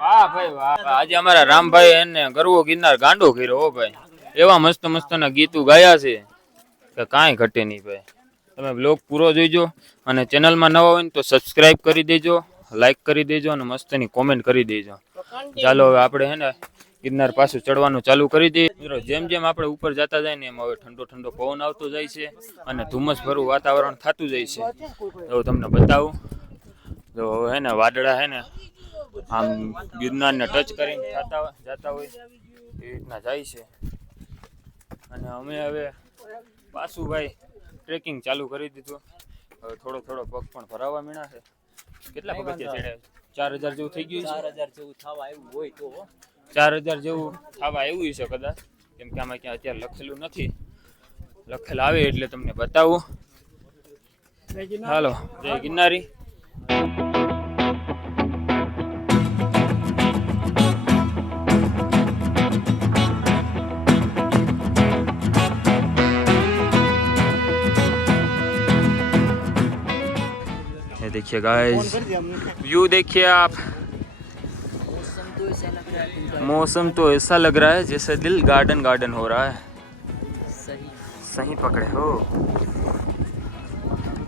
વાહ ભાઈ વાહ, આજે અમારા રામભાઈ એને ગરવો ગિરનાર ગાંડો કર્યો હો ભાઈ. એવા મસ્ત મસ્ત ના ગીતો ગાયા છે કે કાંઈ ઘટે નહીં ભાઈ. તમે બ્લોગ પૂરો જોઈજો અને ચેનલમાં નવા હોય ને તો સબસ્ક્રાઇબ કરી દેજો, લાઈક કરી દેજો અને મસ્તની કોમેન્ટ કરી દેજો. ચાલો હવે આપણે હે ને ગિરનાર પાછું ચડવાનું ચાલુ કરી દઈએ. મિત્રો જેમ જેમ આપણે ઉપર જતા જાય ને એમ હવે ઠંડો ઠંડો પવન આવતો જાય છે અને ધુમ્મસ ભરું વાતાવરણ થતું જાય છે. એવું તમને બતાવું તો હે ને વાદળા હે ને આમ ગિરનારને ટચ કરીને જતા હોય એ રીતના જાય છે. અને અમે હવે પાછું ભાઈ ટ્રેકિંગ ચાલુ કરી દીધું. હવે થોડો થોડો પગ પણ ભરાવા મીણા છે. કેટલા પગથિયા ચડ્યા? 4000 જેવું થઈ ગયું છે. 4000 જેવું થવા આવ્યું હોય તો 4000 જેવું થવા આવ્યું છે કદાચ, કેમ કે આમાં ક્યાં અત્યારે લખેલું નથી. લખેલ આવે એટલે તમને બતાવું. હાલો, જય ગિરનારી. देखिए गाइस, व्यू देखिए आप. मौसम तो ऐसा लग रहा है जैसे दिल गार्डन गार्डन हो रहा है. सही पकड़े हो.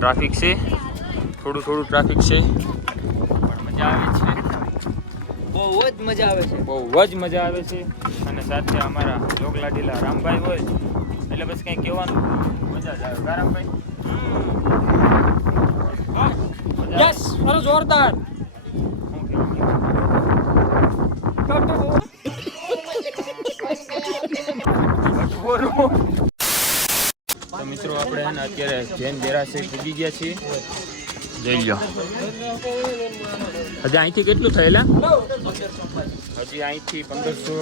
ट्रैफिक से થોડું થોડું ટ્રાફિક છે પણ મજા આવે છે. બહુ જ મજા આવે છે, બહુ જ મજા આવે છે. અને સાથે અમારા લોકલાડીલા રામભાઈ હોય એટલે બસ કંઈ કહેવાનું મજા જ આવે. રામભાઈ યસ, અરે જોરદાર. તો મિત્રો આપણે એને અત્યારે જૈન દેરાસર પૂજી ગયા છીએ. જોઈ લો. હજી અહીંથી કેટલું થયેલા? હજી અહીંથી 1500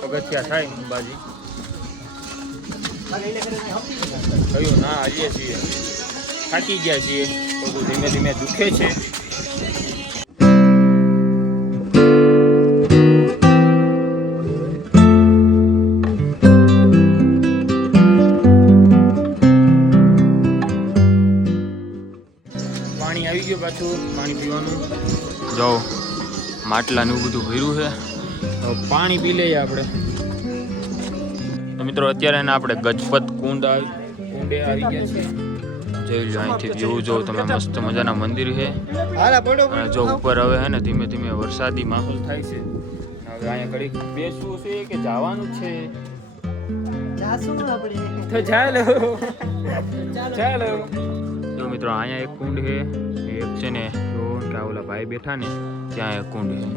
પગથિયા થાય અંબાજી. કયું ના હાલીએ છીએ, થાકી ગયા છીએ, બધું ધીમે ધીમે દુખે છે. પાણી આવી ગયું પાછું, પાણી પીવાનું. જો માટલાનું બધું ભર્યું છે, પાણી પી લઈએ આપણે. તો મિત્રો અત્યારે એને આપણે ગજપત કુંડે આવી ગયા છીએ. જોઈ લો, અહીંથી વ્યૂ જો તમે, મસ્ત મજાના મંદિર છે. અને જો ઉપર હવે હે ને ધીમે ધીમે વરસાદી માહોલ થાય છે. હવે અહીંયા ઘડીક બેસવું છે કે જવાનું છે? તો ચાલો ચાલો. જો મિત્રો અહીંયા એક કુંડ છે, એક છે ને જો કે ઓલા ભાઈ બેઠા ને ત્યાં એક કુંડ છે.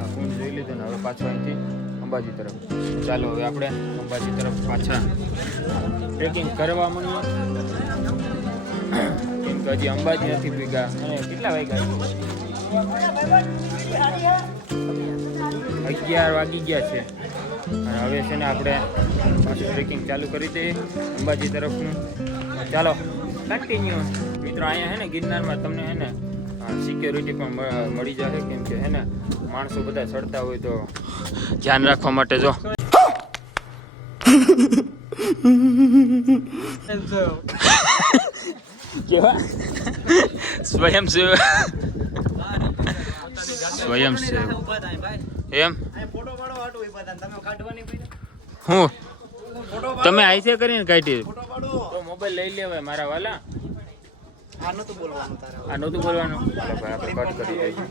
આ કુંડ જોઈ લીધો ને હવે પાછો અહીંથી અંબાજી તરફ. ચાલો હવે આપણે અંબાજી તરફ પાછા ટ્રેકિંગ કરવા માંડીએ. કેમ કે હજી અંબાજી નથી ભેગા. અને કેટલા વાગ્યા? 11 વાગી ગયા છે. અને હવે છે ને આપણે પાછું ટ્રેકિંગ ચાલુ કરી દઈએ અંબાજી તરફનું. ચાલો કન્ટિન્યુ. મિત્રો અહીંયા હે ને ગિરનારમાં તમને હે ને સિક્યોરિટી પણ મળી જશે, કેમ કે હે ને માણસો બધા ચડતા હોય તો ધ્યાન રાખવા માટે. જો કેવા સ્વયંસેવક એમ હું તમે આઈસે કરીને કાઢી તો મોબાઈલ લઈ લેવાય મારા વાલા. આ નહોતું બોલવાનું. આપણે કટ કરી દઈએ.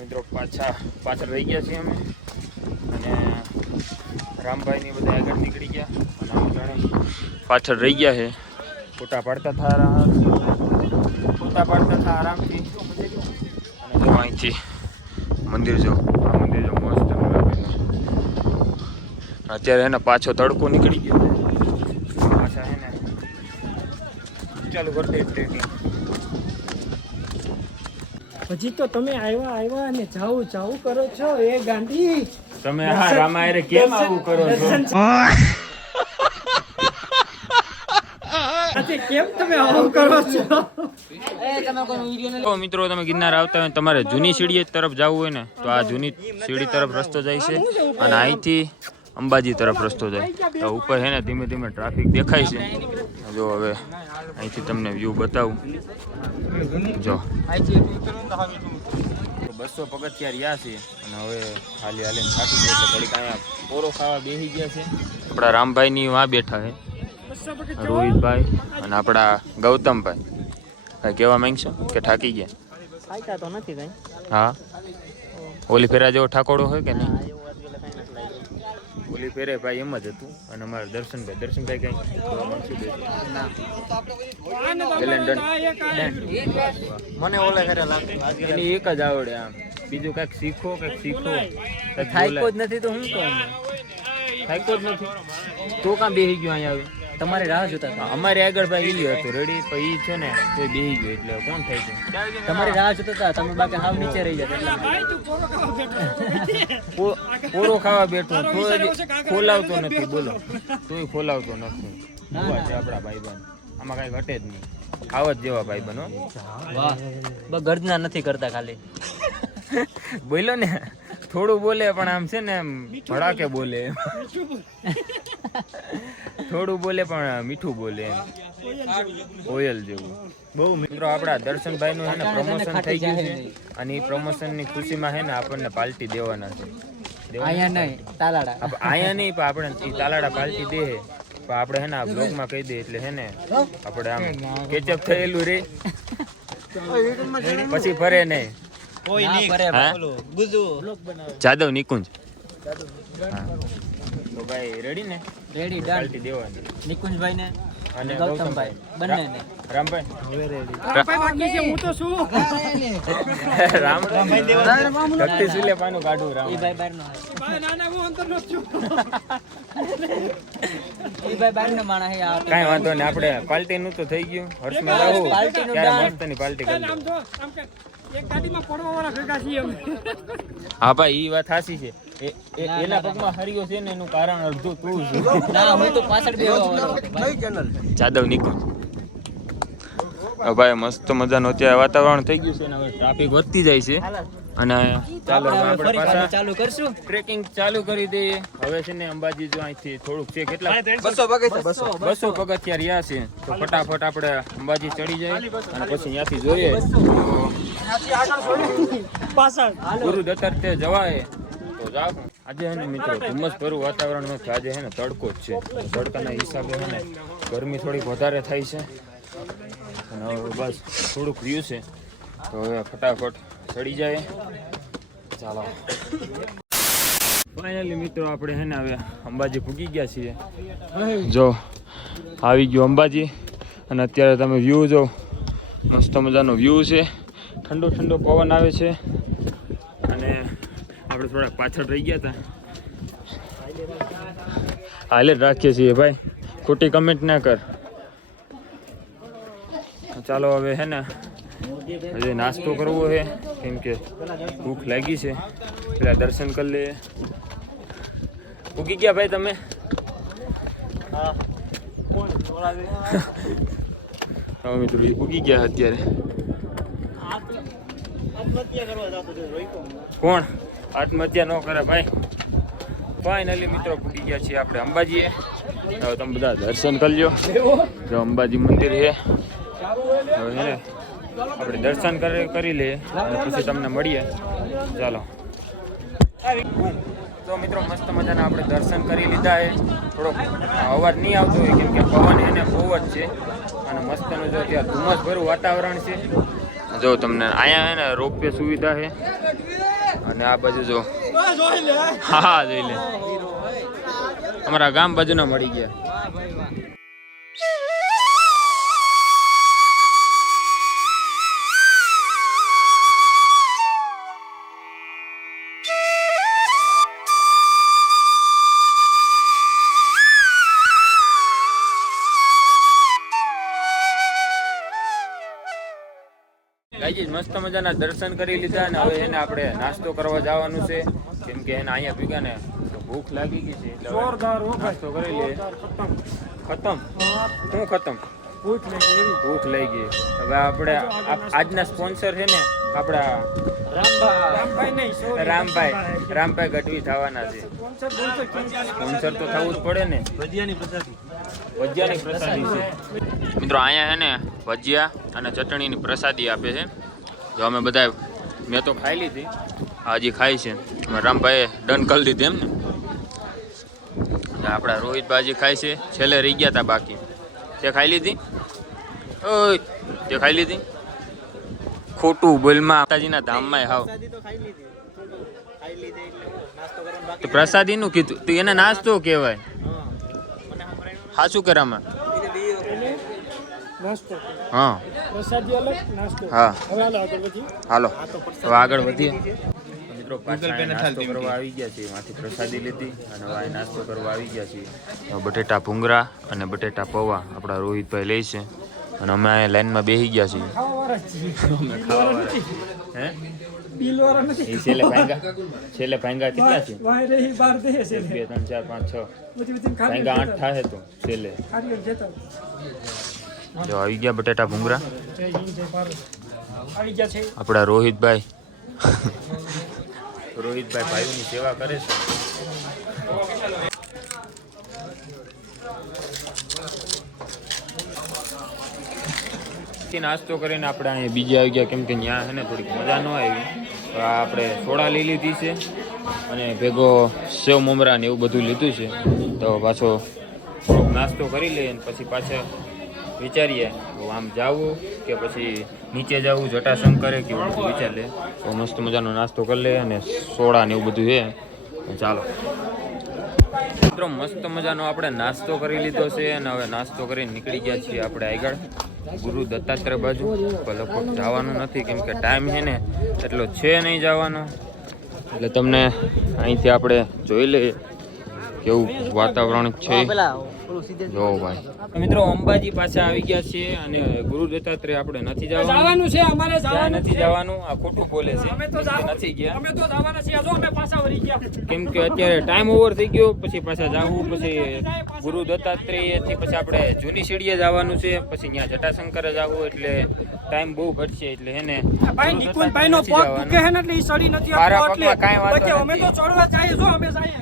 મિત્રો પાછળ રહી ગયા છીએ અમે, અને રામભાઈની બધા આગળ નીકળી ગયા અને અમે જાણે પાછળ રહી ગયા છે. ફોટા પાડતા થા આરામથી. અને જો અહીંથી મંદિર જો, મંદિર જો મસ્ત લાગે. અત્યારે એને પાછો તડકો નીકળી ગયો. પાછા એને ચાલુ કરી દે ટ્રેકિંગ. હજી તો તમે આવ્યા અને જાવું કરો છો એ ગાંધી. તમે હા રામાયરે કેમ આવું કરો છો? કેમ તમે આવું કરો છો? તો મિત્રો તમે ગિરનાર આવતા હોય તમારે જૂની સીડી તરફ જવું હોય ને તો આ જૂની સીડી તરફ રસ્તો જાય છે. અને અહીંથી અંબાજી તરફ રસ્તો જાય. તો ઉપર છે ને ધીમે ધીમે ટ્રાફિક દેખાય છે. જો હવે અહીંથી તમને વ્યૂ બતાવું. જો 200 પગથિયા રહ્યા છે અને હવે હાલી હાલીને થાકી ગયા એટલે ઘડીક અહીંયા પોરો ખાવા બેસી ગયા છે. આપણા રામભાઈની વાં બેઠા છે, રોહિતભાઈ અને આપણા ગૌતમભાઈ. કાંઈ કહેવા માંગશો કે થાકી ગયા? ખાઈતા તો નથી કઈ. હા, ઓલી ફેરા જેવો ઠાકોડો હોય કે નહીં? ઓલી ફેરે ભાઈ એમ જ હતું. અને અમારા દર્શનભાઈ કઈ મને ઓલે ઘરે લાગતું એની એક જ આવડે. આમ બીજું કઈક શીખો, કંઈક શીખો. ખાઈકો જ નથી તો હું કહું. થાક્યો જ નથી તો કાં બેસી ગયો અહીંયા આવ્યો? તમારી રાહ જોતા હતા. અમારે આગળ ભાઈ ઈ હતું રેડી, પણ ઈ છે ને તો બેસી ગયો એટલે કોણ થાય છે? તમારી રાહ જોતા હતા તમે, બાકી હાવ નીચે રહી જતા. પોરો ખાવા બેઠો તો ખોલાવતો નથી. બોલો, તોય ખોલાવતો નથી. ઉભા છે આપણા ભાઈબંધ, આમાં કઈ ઘટે જ નહીં. આવા જ જેવા ભાઈબંધ હો. વાહ, બસ ગર્જના નથી કરતા ખાલી. બોલો ને, થોડું બોલે પણ આમ છે ને ભડાકે બોલે. થોડું બોલે પણ મીઠું બોલે, કોયલ જેવું. બહુ મિત્રો આપણા દર્શનભાઈ નું છે ને પ્રમોશન થઈ ગયું છે અને એ પ્રમોશન ની ખુશીમાં છે ને આપણને પાર્ટી દેવાના છે. અહીંયા નહીં, તાલાડા. અહીંયા નહીં, પણ આપણે ઈ તાલાડા પાર્ટી દે. પણ આપણે છે ને આ બ્લોગમાં કહી દે એટલે છે ને આપણે આમ કેચઅપ થયેલું રે પછી ફરે નહીં. જાદવ નિકુંજ. તો ભાઈ રેડી ને? Ready, done. પાર્ટી દેવાની. નિકુંજભાઈ ને અને ગૌતમભાઈ બંને ને. રામભાઈ ભક્તિ સુલે પાનું કાઢું. રામ ઈ ભાઈ બહારનો ઈ ભાઈ બહારનો માણસ હે. આ કાંઈ વાંધો નહીં, આપણે પાર્ટી નું તો થઈ ગયું. હર્ષમાં રહું ત્યારે મસ્તની પાર્ટી કરી લઉં. હા ભાઈ, ઈ વાત સાચી છે. એના પગમાં હરિયો છે ને એનું કારણ અડધું તું છે. ના, હું તો પાછળ બેહવા વાળો હતો. જાદવ નિકુંજ. ભાઈ મસ્ત મજાનું અત્યારે વાતાવરણ થઈ ગયું છે ને હવે ટ્રાફિક વધતી જાય છે. અને ચાલો હવે આપણે ફરી પાછા ચાલુ કરશું. ટ્રેકિંગ ચાલુ કરી દઈએ. હવે છે ને અંબાજી જો અહીંથી થોડુંક છે, કેટલા 200 પગથિયા રહ્યા છે. તો ફટાફટ આપણે અંબાજી ચડી જાય અને પછી ત્યાંથી જોઈએ ગુરુ દત્તાત્રે જવાય તો જાવ. આજે છે ને મિત્રો ધુમ્મસ ભરું વાતાવરણ નથી. આજે છે ને તડકો જ છે. તડકાના હિસાબે છે ને ગરમી થોડીક વધારે થાય છે. અને હવે બસ થોડુંક રહ્યું છે તો હવે ફટાફટ ચડી જાય. ચાલો ફાઇનલી મિત્રો આપણે છે ને હવે અંબાજી પૂગી ગયા છીએ. જો આવી ગયું અંબાજી અને અત્યારે તમે વ્યૂ જો, મસ્ત મજાનો વ્યૂ છે. ઠંડો ઠંડો પવન આવે છે અને આપણે થોડા પાછળ રહી ગયા હતા. હાલે જ રાખીએ છીએ ભાઈ, ખોટી કમેન્ટ ના કર. ચાલો હવે હે ને હજી નાસ્તો કરવો છે કેમ કે ભૂખ લાગી છે. પેલા દર્શન કરી લઈએ. ઉગી ગયા ભાઈ તમે? હા મિત્રો ઉગી ગયા અત્યારે. કોણ આત્મહત્યા ન કરે ભાઈ? ફાઇનલી મિત્રો પૂગી ગયા છીએ આપણે અંબાજીએ. હવે તમે બધા દર્શન કરી લો. જો અંબાજી મંદિર છે. હવે ને આપણે દર્શન કરી લઈએ અને પછી તમને મળીએ. ચાલો. તો મિત્રો મસ્ત મજાના આપણે દર્શન કરી લીધા છે. થોડોક અવાજ નહીં આવતો હોય કેમ કે પવન એને બહુ જ છે અને મસ્તનું જો ત્યાં ધુમ્મસ ભરું વાતાવરણ છે. જો તમને અહીંયા હે ને રોપવે સુવિધા છે અને આ બાજુ જો હા જોઈ લે અમારા ગામ બાજુના મળી ગયા. ગાઈજી મસ્ત મજાના દર્શન કરી લીધા અને હવે એને આપણે નાસ્તો કરવા જવાનું છે કેમ કે એને અહીંયા ભેગા ને ભૂખ લાગી ગઈ છે એટલે નાસ્તો કરી લઈએ. ખતમ? શું ખતમ? ભૂખ લઈ ગઈ. હવે આપણે આજના સ્પોન્સર છે ને આપણા રામભાઈ ગઢવી થવાના છે. સ્પોન્સર તો થવું જ પડે ને. ભજીયાની પ્રસાદી છે મિત્રો. અહીંયા છે ને ભજીયા અને ચટણીની પ્રસાદી આપે છે. જો અમે બધા મેં તો ખાઈ લીધી, હજી ખાઈ છે. રામભાઈએ ડન કરી લીધી એમ ને. આપણા રોહિતભાઈ ખાય છે. છેલ્લે રહી ગયા હતા બાકી. તે ખાઈ લીધી? ઓય તે ખાઈ લીધી? ખોટું બોલમાં માતાજીના ધામમાં હાવ પ્રસાદી નું કીધું તું. એને નાસ્તો કહેવાય. સાચું કરામાં હા હા. હાલો હવે આગળ વધીએ મિત્રો. પાછા નાસ્તો કરવા આવી ગયા છીએ. માંથી પ્રસાદી લીધી અને હવે નાસ્તો કરવા આવી ગયા છીએ. બટેટા ભૂંગરા અને બટેટા પૌવા આપણા રોહિતભાઈ લે છે અને અમે અહીંયા લાઈનમાં બેસી ગયા છીએ. હે છેલ્લે ભાંગા કેટલા છે? 2 3 4 5 6 ભાંગા 8 થાય તો છેલ્લે. જો આવી ગયા બટેટા ભૂંગરા આપણા રોહિતભાઈ. ભાઈઓની સેવા કરે છે. નાસ્તો કરીને આપણે અહીંયા બીજે આવી ગયા, કેમ કે ત્યાં છે ને થોડીક મજા ન આવી. આપણે સોડા લઈ લીધી છે અને ભેગો સેવ મમરા ને એવું બધું લીધું છે. તો પાછો થોડોક નાસ્તો કરી લઈએ પછી પાછા વિચારીએ આમ જવું કે પછી નીચે જવું જટાશંકરે કે એવું બધું વિચાર લે. તો મસ્ત મજાનો નાસ્તો કરી લે અને સોડા ને એવું બધું છે. ચાલો મિત્રો, મસ્ત મજાનો આપણે નાસ્તો કરી લીધો છે અને હવે નાસ્તો કરીને નીકળી ગયા છીએ આપણે આગળ ગુરુ દત્તાત્રેય બાજુ. લગભગ જવાનું નથી કેમ કે ટાઈમ છે ને એટલો છે નહીં જવાનો. એટલે તમને અહીંથી આપણે જોઈ લઈએ કેવું વાતાવરણ છે. જો ભાઈ મિત્રો અંબાજી પાછા આવી ગયા છીએ અને ગુરુ દત્તાત્રેય આપણે નથી જવાનું છે. અમારે નથી જવાનું. આ ખોટું બોલે છે. અમે તો નથી ગયા. અમે તો જવાના છીએ. જો અમે પાછા વળી ગયા કેમ કે અત્યારે ટાઈમ ઓવર થઈ ગયો. પછી પાછા જાવું. પછી ગુરુ દત્તાત્રેય થી પછી આપણે જૂની સીડીએ જવાનું છે. પછી ત્યાં જટાશંકરે જવું એટલે ટાઈમ બહુ ઘટશે. એટલે હેને ભાઈ નિકુંજભાઈ નો પગ દુખે છે ને એટલે ઈ સડી નથી આપતો. એટલે કાઈ વાંધો અમે તો ચડવા જાય. જો અમે જાય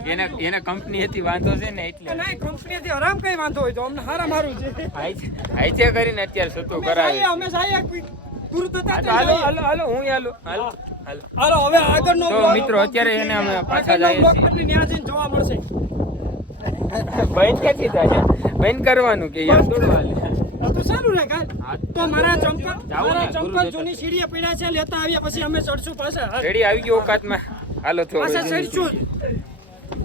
એને કંપની હતી વાંધો છે ને એટલે નહીં. કંપની હતી આરામ કઈ વાંધો હોય તો અમને હારા મારું છે. આઈતે કરીને અત્યારે સતો કરાવે. અમે જાય ગુરુ દત્તાત્રેય. હાલો હું હાલો હવે આગળનો મિત્રો અત્યારે એને અમે પાછા જઈએ છીએ. ત્યાં જઈને જોવા મળશે. બંધ ક્યાંથી થાય છે? બંધ કરવાનું કે યાર દોડવા તો સારું રે કાલ. તો મારા ચંપલ જૂની સીડીએ પડ્યા છે, લેતા આવ્યા પછી અમે ચડશું પાછા. રેડી આવી ગયો ઓકાતમાં. હાલો તો પાછા ચડશું.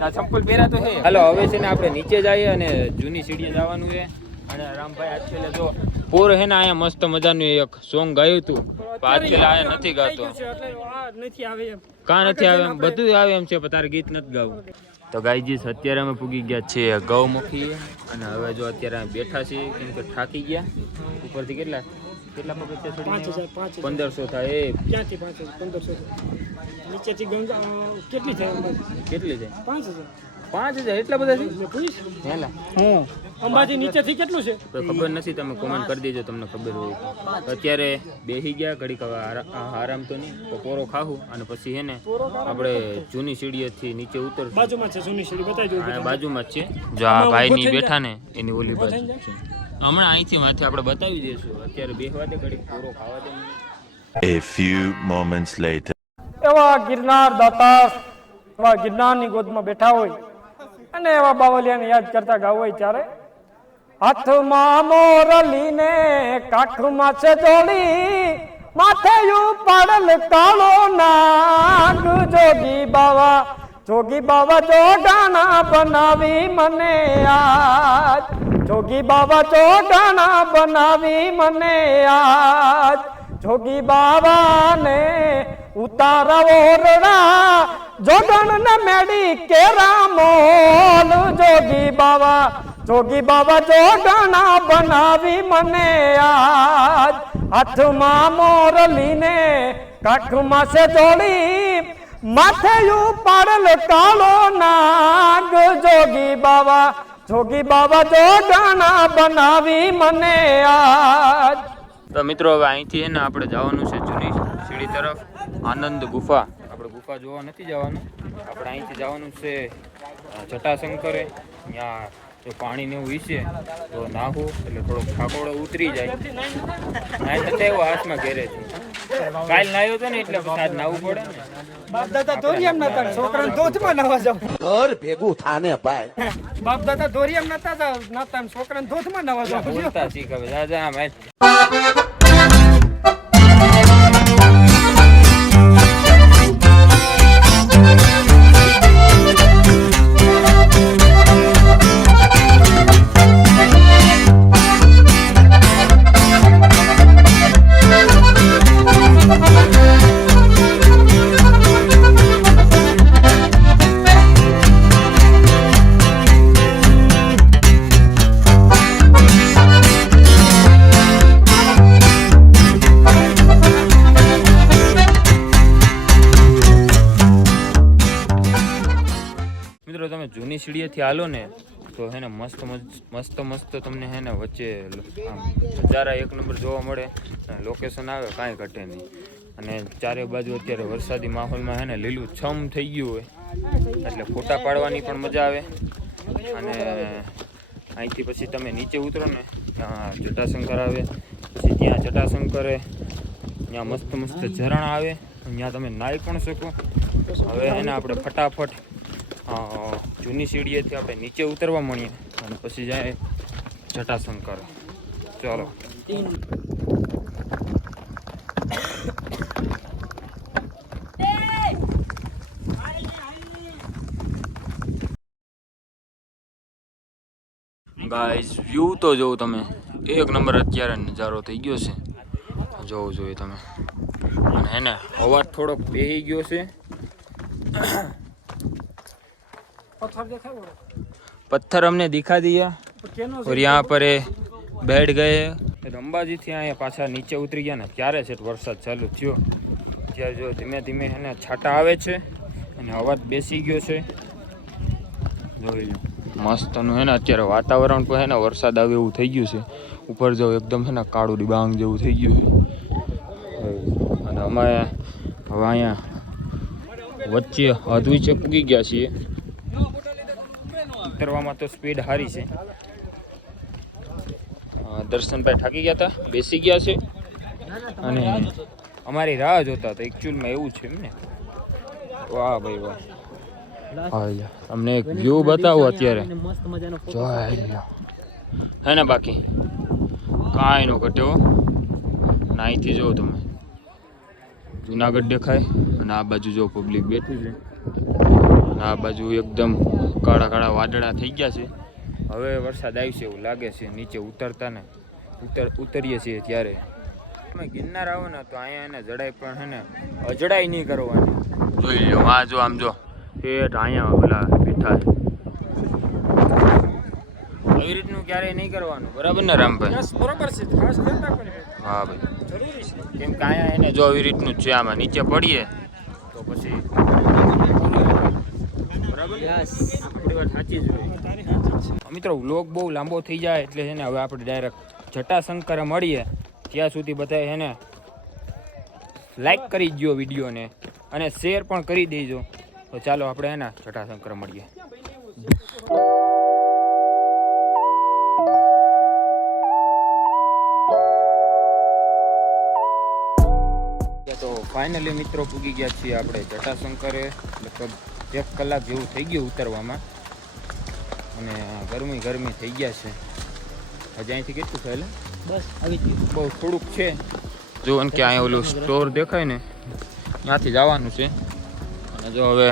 આ ચંપલ પહેરા તો છે. હાલો હવે છે ને આપણે નીચે જઈએ અને જૂની સીડીએ જવાનું છે. અને રામભાઈ આજ છેલ્લે જો પોર હે ને અહીંયા મસ્ત મજાનું એક સોંગ ગાયું હતું. આજ છેલ્લે આયા નથી ગાતો. કાં નથી આવે એમ બધું આવે એમ છે પણ તારે ગીત નથી ગાવું. તો ગાયજી અત્યારે અમે પૂગી ગયા છીએ ગૌમુખી અને હવે જો અત્યારે બેઠા છીએ કેમ કે થાકી ગયા. ઉપરથી કેટલા પગથિયા ચડી? 1500 થાય. એ ક્યાંથી 1500? નીચેથી ગંગા કેટલી થાય? 5000 એટલા બધા છે? હેલા અંબાજી નીચેથી કેટલું છે ખબર નથી. તમે કોમેન્ટ કરી દેજો તમને ખબર હોય. અત્યારે બેસી ગયા ઘડીક. હવે આરામ તો નહીં, પોરો ખાવું અને પછી હે ને આપણે જૂની સીડીએથી નીચે ઉતર. બાજુમાં છે જૂની સીડી, બતાવી દો. બાજુમાં જ છે. જો આ ભાઈની બેઠા ને એની ઓલી બાજુ હમણાં અહીંથી માથે આપણે બતાવી દઈશું. અત્યારે બેસવા દે ઘડીક, પોરો ખાવા દે. A few moments later. એવા ગિરનાર દાતાર એવા ગિરનારની ગોદમાં બેઠા હોય અને એવા બાવલિયાને યાદ કરતા ગાવ હોય ત્યારે હાથમાં મોરલીને કાખમાં છે જોડી માથે પાડલ કાળો નાગ. જોગી બાવા જોગાણા બનાવી મને આજ. જોગી બાવા જોગાણા બનાવી મને આજ. જોગી બાવાને ઉતારા ઓરડા જોગણ ને મેડી કેરા મોલ. જોગી બાવા જોગણા બનાવી મને આજ. હાથમાં મોરલીને કાખમાં છે જોડી માથે પાડલ કાળો નાગ. જોગી બાવા જોગી બાબા જો ગાના બનાવી મને આજ. તો મિત્રો હવે અહીંથી છે ને આપણે જવાનું છે જૂની સીડી તરફ, આનંદ ગુફા. આપણે ગુફા જોવા નથી જવાનું, આપણે અહીંથી જવાનું છે જટાશંકરે. ત્યાં જો પાણી ને એવું વીસે તો નાહવું એટલે થોડોક થાકોડો ઉતરી જાય. નાય નથી એવો હાથમાં ઘેરેથી કાલ નાહ્યો હતો ને એટલે પછી આજ નાહવું પડે ને. બાપ દાદા ધોરિયામ નતા, છોકરાને ધોધમાં નાવા જાવ. ઘર ભેગું થાને ભાઈ. બાપ દાદા ધોરિયામ નતા, છોકરાને ધોધમાં નાવા જાવ. બોલતા શીખ હવે જા ભાઈ. મિત્રો તમે જૂની સીડીએથી હાલો ને તો હે ને મસ્ત તમને હે ને વચ્ચે આમ નજારા એક નંબર જોવા મળે. લોકેશન આવે કાંઈ ઘટે નહીં. અને ચારે બાજુ અત્યારે વરસાદી માહોલમાં હે ને લીલું છમ થઈ ગયું હોય એટલે ફોટા પાડવાની પણ મજા આવે. અને અહીંથી પછી તમે નીચે ઉતરો ને ત્યાં જટાશંકર આવે, પછી ત્યાં જટાશંકરે ત્યાં મસ્ત ઝરણા આવે, ત્યાં તમે નાહી પણ શકો. હવે એને આપણે ફટાફટ જૂની સીડીએથી આપણે નીચે ઉતરવા મળીએ અને પછી જાય જટાશંકર. ચાલો. ગાઈસ વ્યૂ તો જોઉં તમે, એક નંબર અત્યારે નજારો થઈ ગયો છે, જોવું જોઈએ તમે. અને હે ને અવાજ થોડોક બેહી ગયો છે. पत्थर हमने दिखा दिया और यहाँ पर बैठ गए. અંબાજીથી અહીંયા પાછા નીચે ઉતરી ગયા ને ત્યારે છે વરસાદ ચાલુ થયો. ત્યારે જો ધીમે ધીમે એને છાંટા આવે છે અને અવાજ બેસી ગયો છે. જોઈ લો મસ્તનું હે ને અત્યારે વાતાવરણ પણ હે ને વરસાદ આવે એવું થઈ ગયું છે. ઉપર જો એકદમ હે ને કાળું ડિબાંગ જેવું થઈ ગયું છે. અને અમે હવે અહીંયા વચ્ચે અધવીચે પૂગી ગયા છીએ. ઉતરવામાં તો સ્પીડ સારી છે. દર્શનભાઈ થાકી ગયા હતા, બેસી ગયા છે અને અમારી રાહ જોતા હતા. એકચ્યુઅલમાં એવું છે એમને. વાહ ભાઈ વાહ. હા તમને એક વ્યૂ બતાવું અત્યારે. હે ને બાકી કાંઈ નો ઘટ્યો. અહીંથી જો તમે જુનાગઢ દેખાય અને આ બાજુ જો પબ્લિક બેઠી છે. આ બાજુ એકદમ કાળા કાળા વાદળા થઈ ગયા છે. હવે વરસાદ આવશે એવું લાગે છે. નીચે ઉતરતા ને ઉતરીએ છીએ ત્યારે તમે ગિરનાર આવો ને તો અહીંયા એને જડાઈ પણ હે ને અજડાઈ નહીં કરવાની. જોઈ લો આ જો આમ જો ઠેઠ અહીંયા ઓલા બેઠા છે. એવી રીતનું ક્યારેય નહીં કરવાનું, બરાબર ને રામભાઈ? બરોબર છે, ખાસ ધ્યાન રાખવાનું. હા ભાઈ, જરૂરી છે. કેમ કે અહીંયા એને જો આવી રીતનું જ છે. આમાં નીચે પડીએ તો પછી થોડી વાર સાચી જ હોય. મિત્રો વ્લોગ બહુ લાંબો થઈ જાય એટલે છે ને હવે આપણે ડાયરેક્ટ જટાશંકરે મળીએ. ત્યાં સુધી બધાએ છે ને લાઈક કરી દો વિડીયોને અને શેર પણ કરી દેજો. તો ચાલો આપણે એના જટાશંકરે મળીએ. તો ફાઇનલી મિત્રો પૂગી ગયા છીએ આપણે જટાશંકરે. લગભગ 1 કલાક જેવું થઈ ગયું ઉતરવામાં અને ગરમી થઈ ગયા છે. હજી અહીંથી કેટલું છે? બસ આવી ગયું. બહુ થોડુંક છે. જો કે અહીંયા ઓલું સ્ટોર દેખાય ને ત્યાંથી જવાનું છે. અને જો હવે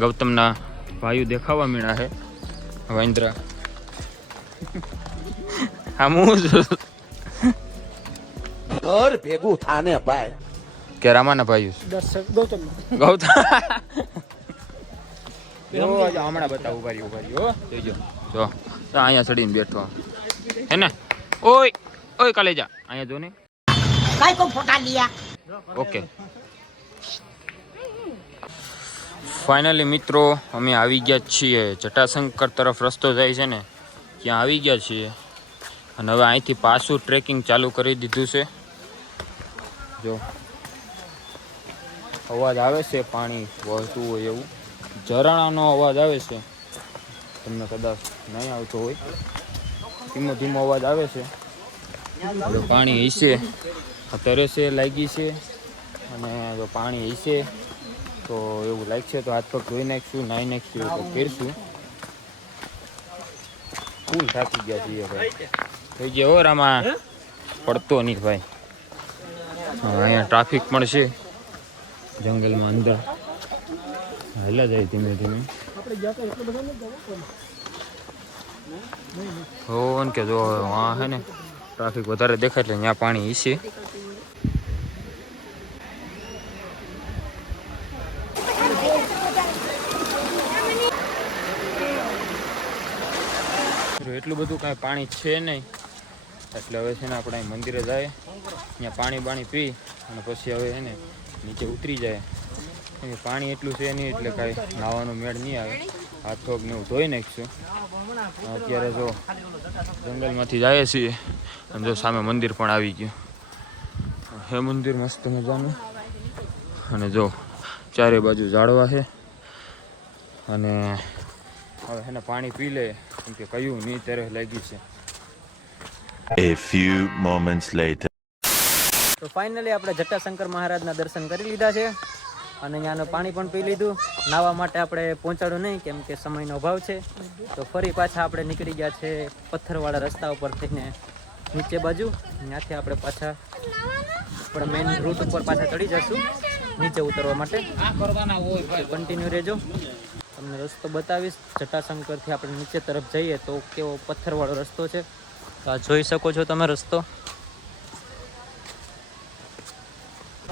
ગૌતમના ભાઈઓ દેખાવા મીણા છે. વાંદરા આમ હું ઘર ભેગું થાને ભાઈ. કે રામાના ભાઈઓ દર્શક ગૌતમ ગૌતમ જો હમણાં બતાવું. ઉભા રહ્યો જોઈજો. જો તો અહીંયા ચડીને બેઠો હે ને. ઓય કાલે જા અહીંયા જો ને. काय को फोटा लिया ઓકે ફાઇનલી મિત્રો અમે આવી ગયા છીએ જટાશંકર તરફ રસ્તો જાય છે ને ત્યાં આવી ગયા છીએ અને હવે અહીંથી પાછું ટ્રેકિંગ ચાલુ કરી દીધું છે. જો અવાજ આવે છે પાણી વહેતું હોય એવું ઝરણાનો અવાજ આવે છે, તમને કદાચ નહીં આવતો હોય, ધીમો ધીમો અવાજ આવે છે. હવે પાણી હશે અત્યારે છે લાગી છે અને જો પાણી હશે તો એવું લાગશે તો હાથ પગ ધોઈ નાખીશું, નાહી નાખીશું તો ફેરશું. ફૂલ થાકી ગયા છીએ ભાઈ, થઈ ગયા ઓર આમાં પડતો નહીં ભાઈ. અહીંયા ટ્રાફિક પણ છે જંગલમાં અંદર, હાલા જાય ધીમે ધીમે. હો કે જો હા હે ને ટ્રાફિક વધારે દેખાય એટલે ત્યાં પાણી હશે. એટલું બધું કાંઈ પાણી છે નહીં એટલે હવે છે ને આપણે અહીં મંદિરે જાય, ત્યાં પાણી પી અને પછી હવે છે ને નીચે ઉતરી જાય. પાણી એટલું છે નહીં એટલે કાંઈ નાવાનો મેળ નહીં આવે, હાથ પગ ને એવું ધોઈ નાખીશું. અત્યારે જો જંગલમાંથી જઈએ છીએ અને જો સામે મંદિર પણ આવી ગયું હે, મંદિર મસ્ત મજાનું. અને જો ચારે બાજુ ઝાડવા છે અને હવે છે ને પાણી પી લે કેમ કે કયું નહીં તરફ લાગી છે. A few moments later. તો ફાઇનલી આપણે જટાશંકર મહારાજના દર્શન કરી લીધા છે અને અહીંયાનું પાણી પણ પી લીધું. નાહવા માટે આપણે પહોંચાડ્યું નહીં કેમ કે સમયનો અભાવ છે. તો ફરી પાછા આપણે નીકળી ગયા છે પથ્થરવાળા રસ્તા ઉપર થઈને નીચે બાજુ. ત્યાંથી આપણે પાછા આપણે મેઇન રૂટ ઉપર પાછા ચડી જશું નીચે ઉતરવા માટે. કન્ટિન્યુ રહેજો, તમને રસ્તો બતાવીશ. જટાશંકરથી આપણે નીચે તરફ જઈએ તો કેવો પથ્થરવાળો રસ્તો છે, આ જોઈ શકો છો તમે રસ્તો.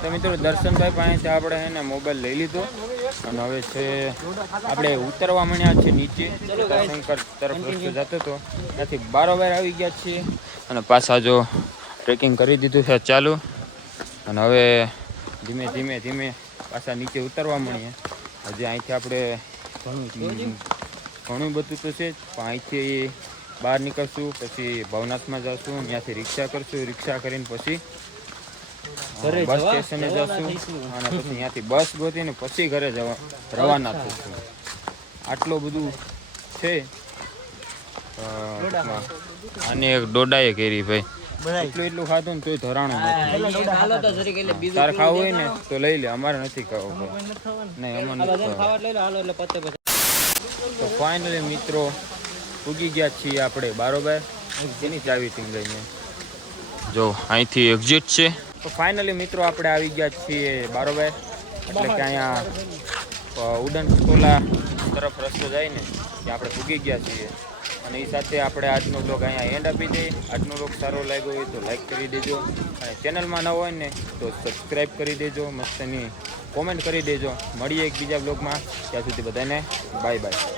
તો મિત્રો દર્શનભાઈ પાસેથી આપણે એને મોબાઈલ લઈ લીધો અને હવે છે આપણે ઉતરવા માંડ્યા છે નીચે. જટાશંકર તરફ રસ્તો જતો હતો ત્યાંથી બારોબાર આવી ગયા છીએ અને પાછા જો ટ્રેકિંગ કરી દીધું છે ચાલુ. અને હવે ધીમે ધીમે ધીમે પાછા નીચે ઉતરવા માંડીએ. હજી અહીંથી આપણે ઘણું બધું તો છે જ, પણ અહીંથી બહાર નીકળશું પછી ભવનાથમાં જશું, ત્યાંથી રિક્ષા કરશું, રિક્ષા કરીને પછી બસ સ્ટેશને જશું અને પછી ત્યાંથી બસ ગોતીને પછી ઘરે રવાના થશું. આટલું બધું છે. અને એક ડોડાએ કરી ભાઈ, એટલું ખાધું ને તોય ધરાણું નથી. તારે ખાવું હોય ને તો લઈ લે, અમારે નથી ખાવું ભાઈ. નહીં અમારે નથી ખાવું. તો ફાઇનલી મિત્રો ઉગી ગયા છીએ આપણે બારોબાર. જેની ચાવી ટીંગ લઈને જો અહીંથી એક્ઝિટ છે. તો ફાઇનલી મિત્રો આપણે આવી ગયા છીએ બારોબાર, એટલે કે અહીંયા ઉડન ખટોલા તરફ રસ્તો જાય ને ત્યાં આપણે પૂગી ગયા છીએ. અને એ સાથે આપણે આજનો બ્લોગ અહીંયા એન્ડ આપી દઈએ. આજનો બ્લોગ સારો લાગ્યો હોય તો લાઈક કરી દેજો અને ચેનલમાં ન હોય ને તો સબસ્ક્રાઈબ કરી દેજો, મસ્તની કોમેન્ટ કરી દેજો. મળીએ એક બીજા બ્લોગમાં, ત્યાં સુધી બધાને બાય બાય.